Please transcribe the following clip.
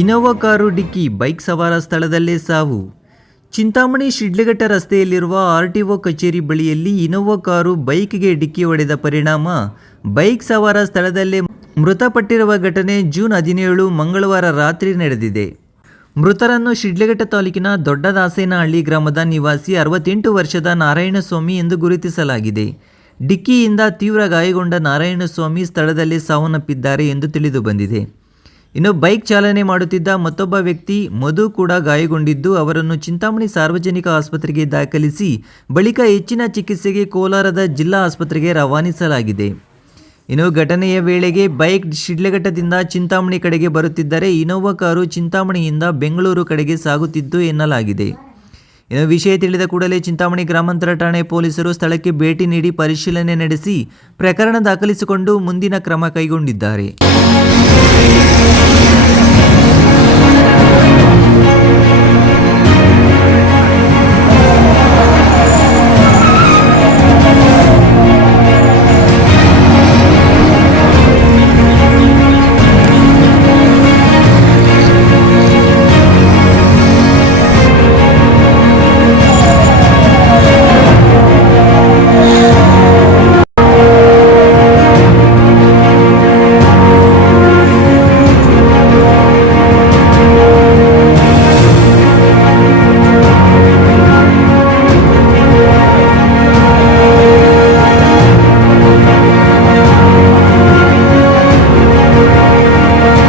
Innova car ಡಿಕ್ಕಿ, bike ಸವಾರ ಸ್ಥಳದಲ್ಲೇ ಸಾವು. ಚಿಂತಾಮಣಿ ಶಿಡ್ಲಘಟ್ಟ ರಸ್ತೆಯಲ್ಲಿರುವ ಆರ್ಟಿಒ ಕಚೇರಿ ಬಳಿಯಲ್ಲಿ ಇನೋವಾ ಕಾರು ಬೈಕ್ಗೆ ಡಿಕ್ಕಿ ಹೊಡೆದ ಪರಿಣಾಮ ಬೈಕ್ ಸವಾರ ಸ್ಥಳದಲ್ಲೇ ಮೃತಪಟ್ಟಿರುವ ಘಟನೆ ಜೂನ್ 17 ಮಂಗಳವಾರ ರಾತ್ರಿ ನಡೆದಿದೆ. ಮೃತರನ್ನು ಶಿಡ್ಲಘಟ್ಟ ತಾಲೂಕಿನ ದೊಡ್ಡದಾಸೇನಹಳ್ಳಿ ಗ್ರಾಮದ ನಿವಾಸಿ 68 ವರ್ಷದ ನಾರಾಯಣಸ್ವಾಮಿ ಎಂದು ಗುರುತಿಸಲಾಗಿದೆ. ಡಿಕ್ಕಿಯಿಂದ ತೀವ್ರ ಗಾಯಗೊಂಡ ನಾರಾಯಣಸ್ವಾಮಿ ಸ್ಥಳದಲ್ಲೇ ಸಾವನ್ನಪ್ಪಿದ್ದಾರೆ ಎಂದು ತಿಳಿದು ಬಂದಿದೆ. ಇನ್ನು ಬೈಕ್ ಚಾಲನೆ ಮಾಡುತ್ತಿದ್ದ ಮತ್ತೊಬ್ಬ ವ್ಯಕ್ತಿ ಮಧು ಕೂಡ ಗಾಯಗೊಂಡಿದ್ದು ಅವರನ್ನು ಚಿಂತಾಮಣಿ ಸಾರ್ವಜನಿಕ ಆಸ್ಪತ್ರೆಗೆ ದಾಖಲಿಸಿ ಬಳಿಕ ಹೆಚ್ಚಿನ ಚಿಕಿತ್ಸೆಗೆ ಕೋಲಾರದ ಜಿಲ್ಲಾ ಆಸ್ಪತ್ರೆಗೆ ರವಾನಿಸಲಾಗಿದೆ. ಇನ್ನು ಘಟನೆಯ ವೇಳೆಗೆ ಬೈಕ್ ಶಿಡ್ಲಘಟ್ಟದಿಂದ ಚಿಂತಾಮಣಿ ಕಡೆಗೆ ಬರುತ್ತಿದ್ದರೆ ಇನೋವಾ ಕಾರು ಚಿಂತಾಮಣಿಯಿಂದ ಬೆಂಗಳೂರು ಕಡೆಗೆ ಸಾಗುತ್ತಿದ್ದು ಎನ್ನಲಾಗಿದೆ. ಇನ್ನು ವಿಷಯ ತಿಳಿದ ಕೂಡಲೇ ಚಿಂತಾಮಣಿ ಗ್ರಾಮಾಂತರ ಠಾಣೆ ಪೊಲೀಸರು ಸ್ಥಳಕ್ಕೆ ಭೇಟಿ ನೀಡಿ ಪರಿಶೀಲನೆ ನಡೆಸಿ ಪ್ರಕರಣ ದಾಖಲಿಸಿಕೊಂಡು ಮುಂದಿನ ಕ್ರಮ ಕೈಗೊಂಡಿದ್ದಾರೆ.